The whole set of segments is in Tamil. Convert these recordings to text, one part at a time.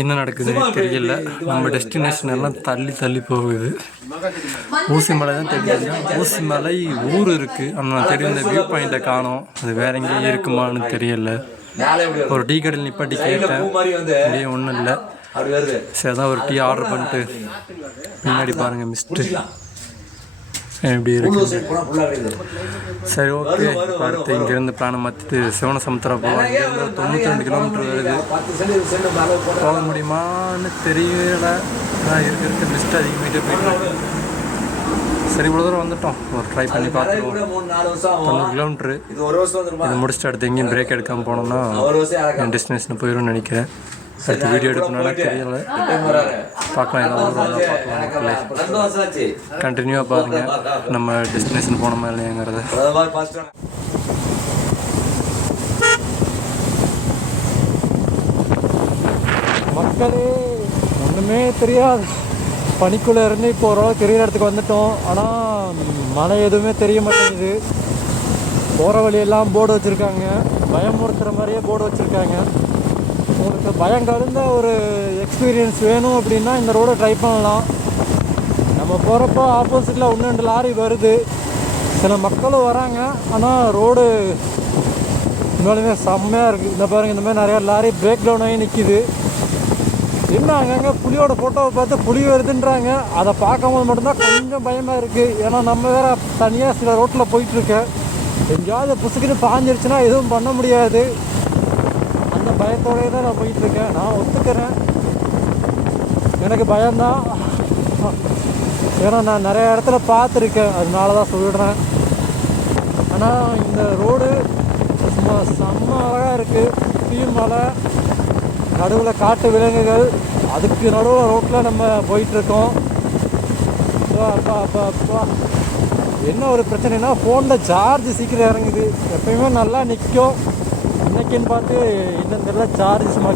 என்ன நடக்குதுன்னு தெரியல. நம்ம டெஸ்டினேஷன் எல்லாம் தள்ளி தள்ளி போகுது. ஊசி மலை தான் தெரியுதுன்னா ஊசி மலை ஊர் இருக்குது. ஆனால் நான் தெரியும் இந்த வியூ பாயிண்ட்டை காணோம். அது வேற எங்கேயும் இருக்குமான்னு தெரியல. ஒரு டீ கடையில் நிப்பாட்டி கேட்டேன், அப்படியே ஒன்றும் இல்லை. சரி தான் ஒரு டீ ஆர்டர் பண்ணிட்டு பின்னாடி பாருங்கள் மிஸ்ட்டு எப்படி இருக்கு. சரி ஓகே, அடுத்து இங்கேருந்து பிளானை மாற்றிட்டு சிவனசமுத்திரம் போகலாம். இங்கேருந்து 92 கிலோமீட்டர் வருது. போக முடியுமான்னு தெரியல. ஆனால் இருக்க மிஸ்ட்டு அதிகமாகிட்டே போயிட்டு. சரி இவ்வளோ தூரம் வந்துட்டோம், ஒரு ட்ரை பண்ணி பார்த்துருவோம். 90 கிலோமீட்ரு இது முடிச்சுட்டு அடுத்து எங்கேயும் பிரேக் எடுக்காமல் போனோம்னா என் டெஸ்டினேஷன் போயிடும்னு நினைக்கிறேன். அடுத்து வீடியோ எடுக்கணும்னா தெரியல, பார்க்கலாம். மக்களே கண்டினியூவாக பாருங்கள் நம்ம டெஸ்டினேஷன் போனோமா இல்லையாங்கிறத. மக்களே ஒன்றுமே தெரியாது, பனிக்குள்ளே இருந்து இப்போ ஓரளவு தெரிகிற இடத்துக்கு வந்துட்டோம். ஆனால் மழை எதுவுமே தெரிய மாட்டேங்குது. போகிற வழியெல்லாம் போர்டு வச்சுருக்காங்க, பயமுறுத்துகிற மாதிரியே போர்டு வச்சுருக்காங்க. உங்களுக்கு பயம் கலந்த ஒரு எக்ஸ்பீரியன்ஸ் வேணும் அப்படின்னா இந்த ரோடை ட்ரை பண்ணலாம். நம்ம போகிறப்போ ஆப்போசிட்டில் 1-2 லாரி வருது, சில மக்களும் வராங்க. ஆனால் ரோடு இன்னொருமே செம்மையாக இருக்குது. இந்த பாருங்கள், இந்த மாதிரி நிறையா லாரி பிரேக் டவுன் ஆகி நிற்கிது. என்ன அங்கங்கே புலியோட ஃபோட்டோவை பார்த்து புலி வருதுன்றாங்க. அதை பார்க்கும்போது மட்டும்தான் கொஞ்சம் பயமாக இருக்குது. ஏன்னா நம்ம வேறு தனியாக சில ரோட்டில் போயிட்டுருக்கேன். எங்கேயாவது புசுக்குன்னு பாஞ்சிருச்சுன்னா எதுவும் பண்ண முடியாது. அந்த பயத்தோடய தான் நான் போயிட்டுருக்கேன். நான் ஒத்துக்கிறேன், எனக்கு பயம்தான். ஏன்னா நான் நிறைய இடத்துல பார்த்துருக்கேன், அதனால தான் சொல்லிடுறேன். ஆனால் இந்த ரோடு சும்மா செம்ம அழகாக இருக்குது. சுற்றியும் மலை, நடுவில் காட்டு விலங்குகள், அதுக்கு நடுவில் ரோட்டில் நம்ம போயிட்டுருக்கோம். அப்பா அப்பா அப்பா என்ன ஒரு பிரச்சனைனா ஃபோனில் சார்ஜ் சீக்கிரம் இறங்குது. எப்பயுமே நல்லா நிற்கும், இன்னைக்குன்னு பார்த்து இன்னும் தெரியல சார்ஜ் சும்மா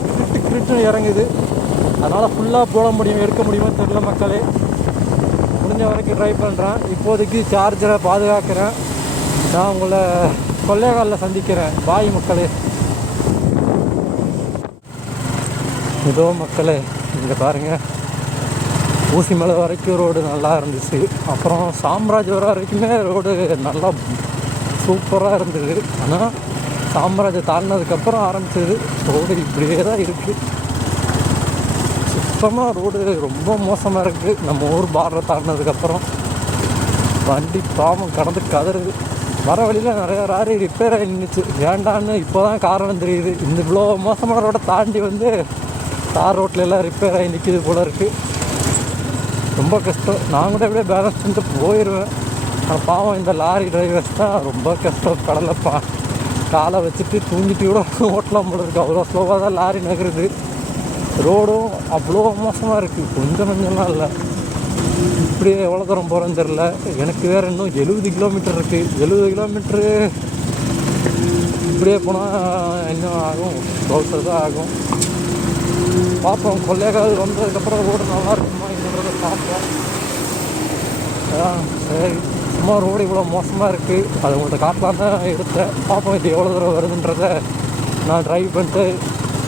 கிரிட்டு இறங்குது. அதனால் ஃபுல்லாக போட முடியும் எடுக்க முடியுமோ தெரியல மக்களே. முடிஞ்ச வரைக்கும் ட்ரை பண்ணுறேன். இப்போதைக்கு சார்ஜரை பாதுகாக்கிறேன். நான் உங்களை கொள்ளைகாலில் சந்திக்கிறேன். பாய் மக்களே. இதோ மக்களே இங்கே பாருங்கள், ஊசி மலை வரைக்கும் ரோடு நல்லா இருந்துச்சு. அப்புறம் சாம்ராஜ் வர வரைக்குமே ரோடு நல்லா சூப்பராக இருந்தது. ஆனால் சாம்ராஜை தாண்டினதுக்கப்புறம் ஆரம்பிச்சது ரோடு இப்படியே தான் இருக்குது. சுத்தமாக ரோடு ரொம்ப மோசமாக இருக்குது. நம்ம ஊர் பார்டரை தாண்டினதுக்கப்புறம் வண்டி பாவம் கடந்து கதறுது. வர வழியில் நிறையா லாரி ரிப்பேர் ஆகி நின்றுச்சு. வேண்டான்னு இப்போ தான் காரணம் தெரியுது. இந்த இவ்வளோ மோசமான ரோட்டை தாண்டி வந்து தார் ரோட்டில் எல்லாம் ரிப்பேர் ஆகி நிற்கிது போல இருக்குது. ரொம்ப கஷ்டம். நான் கூட எப்படியே பேலன்ஸ் பண்ணிட்டு போயிடுவேன். ஆனால் பாவம் இந்த லாரி டிரைவர்ஸ் தான் ரொம்ப கஷ்டம். கடலைப்பா காலை வச்சுட்டு தூங்கிட்டு கூட ஓட்டலாம் போல இருக்குது. அவ்வளோ ஸ்லோவாக தான் லாரி நகருது. ரோடும் அவ்வளோ மோசமாக இருக்குது, கொஞ்சம் கொஞ்சம்லாம் இல்லை. இப்படியே எவ்வளோ தூரம் போகிறேன்னு தெரில. எனக்கு வேறு இன்னும் 70 கிலோமீட்டர் இருக்குது. 70 கிலோமீட்ரு இப்படியே போனால் இன்னும் ஆகும், 12 தான் ஆகும். பார்ப்போம், கொள்ளைகால் வந்ததுக்கப்புறம் ரோடு நல்லா இருக்குமா என்னன்றதை பார்ப்போம். சரி, சும்மா ரோடு இவ்வளோ மோசமாக இருக்குது, அதை உங்கள்கிட்ட காட்டலாம் தான் எடுத்தேன். பார்ப்போம் இது எவ்வளோ தூரம் வருதுன்றதை நான் ட்ரைவ் பண்ணிட்டு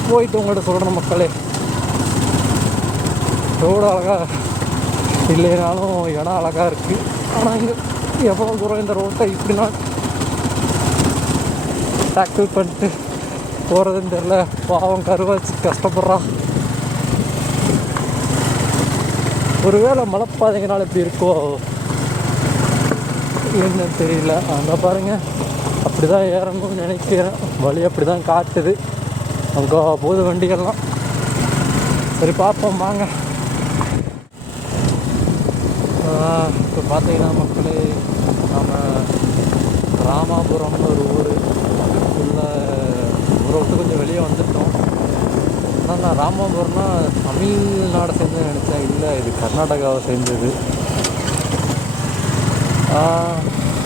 போயிட்டு உங்கள்கிட்ட சொல்லணும் மக்களே. ரோடு அழகாக இல்லைனாலும் இடம் அழகாக இருக்குது. ஆனால் இங்கே எவ்வளோ தூரம் இந்த ரோட்டை இப்படி நான் டேக்கிள் பண்ணிட்டு போகிறதுன்னு தெரில. பாவம் கருவாச்சு கஷ்டப்படுறான். ஒருவேளை மலைப்பாதைங்கனால எப்படி இருக்கோ என்னன்னு தெரியல. அங்கே பாருங்கள், அப்படி தான் ஏறணும்னு நினைக்கிறேன். வழி அப்படி தான் காட்டுது, அங்கே போகுது வண்டிகள்லாம். சரி பார்ப்போம் வாங்க. இப்போ பார்த்தீங்கன்னா மக்களே, நம்ம ராமாபுரம்னு ஒரு ஊர், அதுக்குள்ள ஊரை விட்டு கொஞ்சம் வெளியே வந்துட்டோம். ஆனால் நான் ராமாபுரம்னா தமிழ்நாடை சேர்ந்து நினச்சேன். இல்லை, இது கர்நாடகாவை சேர்ந்தது.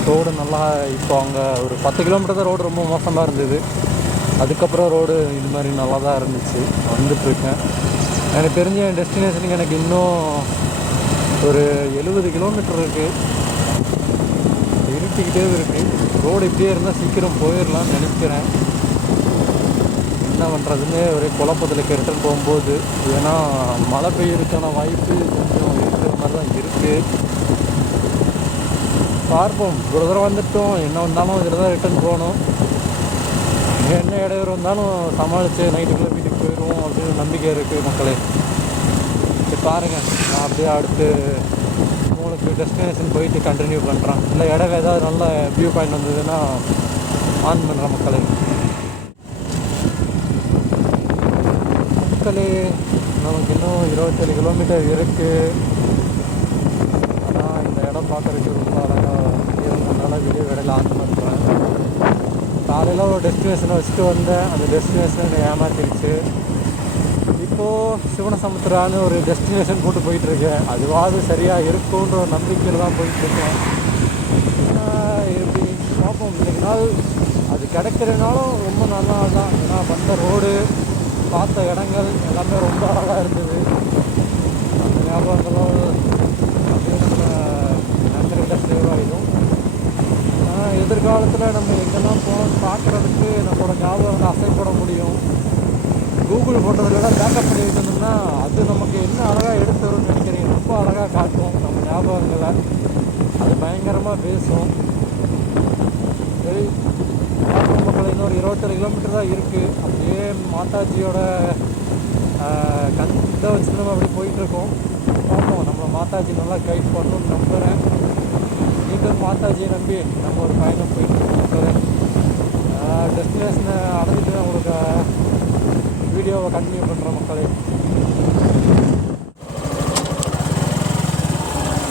ரோடு நல்லா இப்போ அங்கே ஒரு 10 கிலோமீட்டர் தான் ரோடு ரொம்ப மோசமாக இருந்தது. அதுக்கப்புறம் ரோடு இது மாதிரி நல்லா தான் இருந்துச்சு. வந்துட்டுருக்கேன். எனக்கு தெரிஞ்ச என் டெஸ்டினேஷனுக்கு எனக்கு இன்னும் ஒரு 70 கிலோமீட்டர் இருக்குது. இருட்டிக்கிட்டே இருக்குது. ரோடு இப்படியே இருந்தால் சீக்கிரம் போயிடலாம்னு நினைக்கிறேன். என்ன என்ன பண்ணுறதுன்னு ஒரே குழப்பத்தில் ரிட்டர்ன் போகும்போது. ஏன்னா மழை பெய்யறதுக்கான வாய்ப்பு கொஞ்சம் இருக்கிற மாதிரி தான் இருக்குது. பார்ப்போம். ஒரு தடவை வந்துட்டோம், என்ன வந்தாலும் இதில் தான் ரிட்டர்ன் போகணும். என்ன இடையூறு வந்தாலும் சமாளித்து நைட்டுக்குள்ளே வீட்டுக்கு போயிடுவோம் அப்படின்னு நம்பிக்கை இருக்குது மக்களே. சரி பாருங்கள், நான் அப்படியே அடுத்து உங்களுக்கு டெஸ்டினேஷன் போயிட்டு கண்டினியூ பண்ணுறேன். இல்லை இடம் ஏதாவது நல்ல வியூ பாயிண்ட் வந்ததுன்னா ஆன் பண்ணுறேன் மக்களே. மக்களே, நமக்கு இன்னும் 27 கிலோமீட்டர் இருக்குது. ஆனால் இந்த இடம் பார்க்குறதுக்கு ரொம்ப அழகாக இருந்ததுனால வீடியோ இடையில ஆன் பண்ணுறேன். காலையில் ஒரு டெஸ்டினேஷனை வச்சுட்டு வந்தேன். அந்த டெஸ்டினேஷனை என்னை ஏமாற்றிடுச்சு. இப்போது சிவனசமுத்திரான்னு ஒரு டெஸ்டினேஷன் போட்டு போயிட்டுருக்கேன். அதுவாது சரியாக இருக்குன்ற ஒரு நம்பிக்கையில் தான் போயிட்டுருக்கேன். எப்படி பார்ப்போம். இன்றைக்கு நாள் அது கிடைக்கிறனாலும் ரொம்ப நல்லா தான். ஏன்னா வந்த ரோடு, பார்த்த இடங்கள் எல்லாமே ரொம்ப அழகாக இருந்தது. அந்த ஞாபகங்களும் அப்படியே நம்ம நண்பர்கிட்ட சேவ் ஆகிடும். எதிர்காலத்தில் நம்ம எங்கெல்லாம் போகணும்னு பார்க்குறதுக்கு நம்மளோட ஞாபகங்களை அசைப்பட முடியும். கூகுள் ஃபோட்டோவிலலாம் பேக்கப் பண்ணி வச்சுருந்தோம்னா அது நமக்கு என்ன அழகாக எடுத்து வரும்னு நினைக்கிறீங்க. ரொம்ப அழகாக காட்டும் நம்ம ஞாபகங்களை. அது பயங்கரமாக பேசும். சரி பார்ப்போம் மக்களை, இன்னொரு 27 கிலோமீட்டர் தான் இருக்குது. அப்படியே மாதாஜியோட கந்தை வச்சு நம்ம அப்படி போயிட்டுருக்கோம். பார்ப்போம், நம்ம மாதாஜி நல்லா கைட் பண்ணணும்னு நம்புகிறேன். மீண்டும் மாதாஜியை நம்பி நம்ம ஒரு பயணம் போயிட்டுருக்கோம் மக்களே. டெஸ்டினேஷனை அடைஞ்சிட்டு உங்களுக்கு வீடியோவை கண்டினியூ பண்ணுறேன் மக்களே.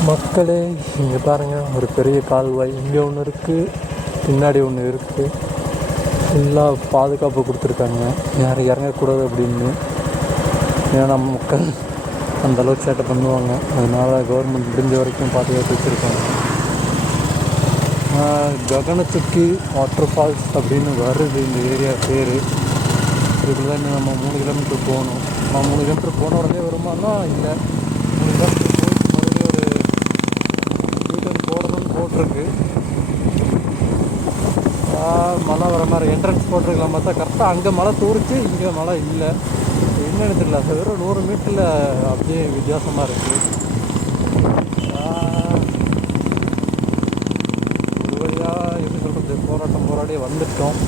மக்களே இங்கே பாருங்கள், ஒரு பெரிய கால்வாய் இங்கே ஒன்று இருக்குது, பின்னாடி ஒன்று இருக்குது. ஃபுல்லாக பாதுகாப்பு கொடுத்துருக்காங்க, யாரும் இறங்கக்கூடாது அப்படின்னு. ஏன்னா நம்ம மக்கள் அந்தளவுக்கு சேட்டை பண்ணுவாங்க. அதனால் கவர்மெண்ட் முடிஞ்ச வரைக்கும் பாதுகாப்பு வச்சுருக்காங்க. ககனச்சுக்கி வாட்டர் ஃபால்ஸ் அப்படின்னு வருது இந்த ஏரியா பேர். இதுக்குள்ள தான் இன்னும் நம்ம 3 கிலோமீட்டர் போகணும். நம்ம 3 கிலோமீட்டர் போன உடனே வருமானா இல்லை, 3 கிலோமீட்டர் போய் மறுபடியும் ஒரு யூட்டர்ன் போடணும்னு போட்டிருக்கு. மழை வர மாதிரி என்ட்ரன்ஸ் போட்டிருக்கலாம். பார்த்தா கரெக்டாக அங்கே மழை தூரிச்சு, இங்கே மழை இல்லை. என்னென்னு தெரியல. வெறும் 100 மீட்டரில் அப்படியே வித்தியாசமாக இருக்குது. ஒரு வழியாக எப்படி சொல்கிறது, போராடி வந்துட்டோம்.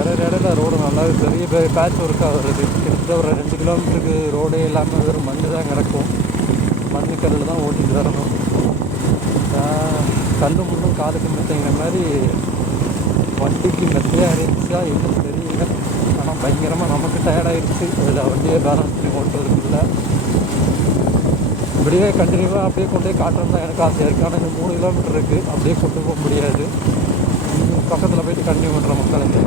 இடையில ரோடு நல்லாவே பெரிய பேட்ச் ஒர்க்காக வருது. கிட்டத்தட்ட ஒரு 2 கிலோமீட்டருக்கு ரோடே இல்லாமல் வெறும் மண் தான் கிடக்கும். மண்ணுக்கல்லில் தான் ஓட்டிட்டு வரணும். கல் முள்ளும் காலுக்கு மெத்தைங்கிற மாதிரி வண்டிக்கு மெத்தையாக இருந்துச்சா இன்னும் தெரியல. ஆனால் பயங்கரமாக நமக்கு டயர்டாகிடுச்சு அதில் வண்டியை பேலன்ஸ் பண்ணி ஓட்டுறதுக்குள்ள. இப்படியே கண்டினியூவாக அப்படியே கொண்டு போய் காட்டுறது தான் எனக்கு ஆசையாக இருக்குது. ஆனால் இந்த 3 கிலோமீட்டர் இருக்குது, அப்படியே கொண்டு போக முடியாது. பக்கத்தில் போய்ட்டு கண்டினியூ பண்ணுற மக்களுக்கு.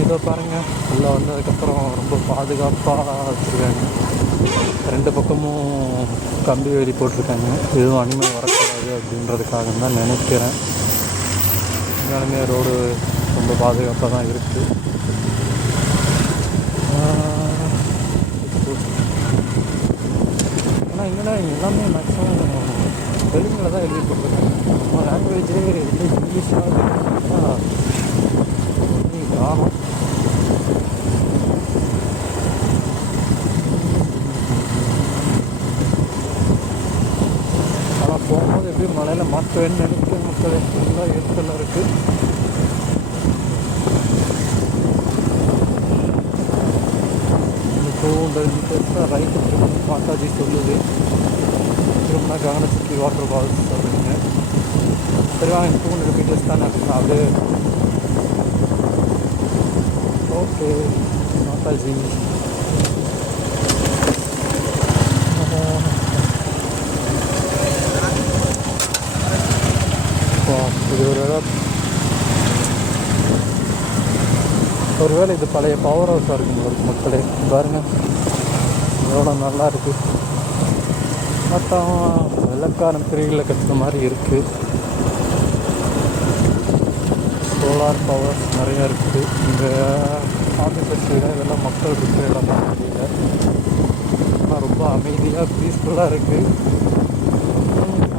இதோ பாருங்கள், உள்ளே வந்ததுக்கப்புறம் ரொம்ப பாதுகாப்பாக வச்சுருக்காங்க. 2 பக்கமும் கம்பி வேலி போட்டிருக்காங்க. எதுவும் அனிமல் வரக்கூடாது அப்படின்றதுக்காக தான் நினைக்கிறேன். உண்மையாலுமே ரோடு ரொம்ப பாதுகாப்பாக தான் இருக்குது. ஆனால் என்னடா எல்லாமே மேக்ஸிமம் தெலுங்கில் தான் எழுதி போட்டிருக்காங்க. நம்ம லாங்குவேஜே இங்கிலீஷாக காணும். ஆனால் போகும்போது எப்படியும் மழையில் மாற்றுவேன்னு நினைக்கிறேன் மக்களே. ஃபுல்லாக ஏற்றலாம் இருக்குது. இப்போ 100 மீட்டர்ஸ் தான் ரைட்டு திரும்ப மாதாஜி சொல்லுது. திரும்பினா ககனச்சுக்கி வாட்டர் ஃபால்ஸ் அப்படின்னு. சரி வாங்க, 200 மீட்டர்ஸ் தானே அப்படியே. ஓகே மாதாஜி. இது ஒருவேளை இது பழைய பவர் ஹவுஸாக இருக்கும் மக்களே. பாருங்கள் எவ்வளோ நல்லா இருக்குது. மொத்தம் வெள்ளக்காரன் திரையில் கட்டுற மாதிரி இருக்குது. சோலார் பவர்ஸ் நிறையா இருக்குது. இங்கே ஆஃபீஸர்ஸ் இடம் இதெல்லாம் மக்கள் இருக்கிற இடம் தான் தெரியல. ஆனால் ரொம்ப அமைதியாக பீஸ்ஃபுல்லாக இருக்குது.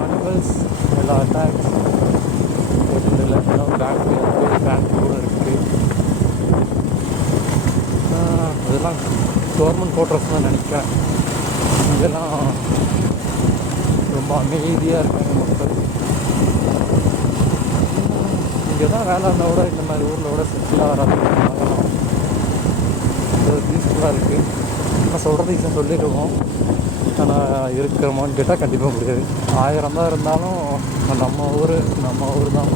அனிமல்ஸ் எல்லா அட்டாக்ஸ் எதுவும் இல்லை. பேங்க் கூட இருக்குது. இதெல்லாம் கவர்மெண்ட் குவார்ட்டர்ஸ் தான் நினைக்கிறேன். இங்கெல்லாம் ரொம்ப அமைதியாக இருக்காங்க மக்கள். இங்கே தான் வேளாண்ணோட இந்த மாதிரி ஊரில் விட சுற்றுலா வராது. பீஸ்ஃபுல்லாக இருக்குது. ஆனால் சொல்கிறது ஈஸியாக சொல்லிடுவோம். ஆனால் இருக்கிறோமான்னு கேட்டால் கண்டிப்பாக முடியாது. 1000 தான் இருந்தாலும் நம்ம ஊர் தான்,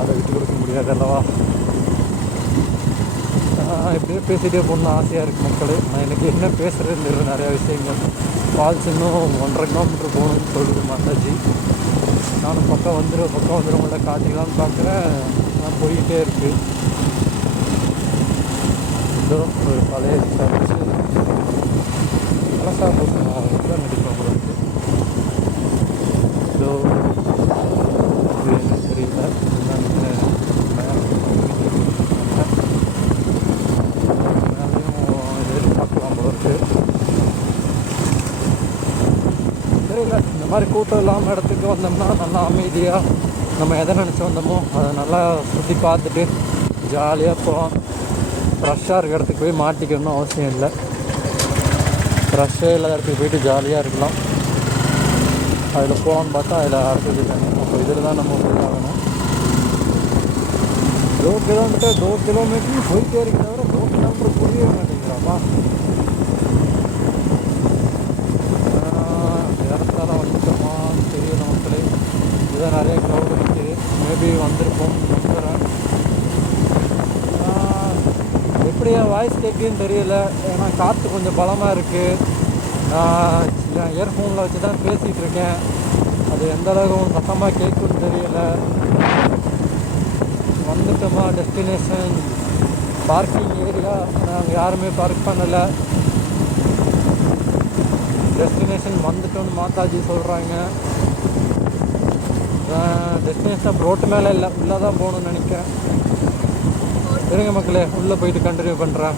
அதை விட்டு கொடுக்க முடியாது அல்லவா. இப்படியே பேசிகிட்டே போகணுன்னு ஆசையாக இருக்குது மக்களே. எனக்கு என்ன பேசுகிறதுன்னு தெரியல. நிறையா விஷயங்கள். ஃபால்ஸ் இன்னும் 1.5 கிலோமீட்டர் போகணுன்னு சொல்லுது மாதாஜி. நானும் பக்கம் வந்துடும்ல காட்டிக்கலான்னு பார்க்குறேன். நான் போய்கிட்டே இருக்குது. இதோ ஒரு பழைய சர்ச்சு பழசாக போட்டு தான் நடிப்பேன் உங்களுக்கு. இதோ என்ன தெரியல. பார்க்கலாம் போல இருக்கு. தெரியல. இந்த மாதிரி கூட்டம் இல்லாமல் இடத்துக்கு வந்தோம்னா நல்லா அமைதியாக நம்ம எதை நினச்சி வந்தோமோ அதை நல்லா சுற்றி பார்த்துட்டு ஜாலியாக போகலாம். ஃப்ரெஷ்ஷாக இருக்க இடத்துக்கு போய் மாட்டிக்கணும்னு அவசியம் இல்லை. ஃப்ரெஷ்ஷே இல்லாத இடத்துக்கு போயிட்டு ஜாலியாக இருக்கலாம். அதில் போகலான்னு பார்த்தா அதில் அடுத்தது இல்லைங்க. அப்போ இதில் தான் நம்ம போய் ஆகணும். 2 கிலோமீட்டர் போயிட்டே இருக்க தவிர 2 கிலோமீட்டர் புரியவே மாட்டேங்கிறாப்பா. இடத்தால வந்துட்டோமான்னு தெரியல மக்களே. இதுதான் நிறைய க்ரௌட் இருக்குது. மேபி வந்திருப்போம் நம்புகிறேன். எப்படி என் வாய்ஸ் கேட்குன்னு தெரியல. ஏன்னா காற்று கொஞ்சம் பலமாக இருக்குது. நான் என் இயர்ஃபோனில் வச்சு தான் பேசிகிட்டு இருக்கேன். அது எந்த அளவுக்கு சத்தமாக கேட்குன்னு தெரியல. வந்துட்டோமா டெஸ்டினேஷன் பார்க்கிங் ஏரியா. நாங்கள் யாருமே பார்க் பண்ணலை. டெஸ்டினேஷன் வந்துட்டோன்னு மாதாஜி சொல்கிறாங்க. டெஸ்டினேஷன் ரோட்டு மேலே இல்லை, உள்ளே தான் போகணுன்னு நினைக்கிறேன். இருங்க மக்களே, உள்ளே போயிட்டு கண்டினியூ பண்ணுறேன்.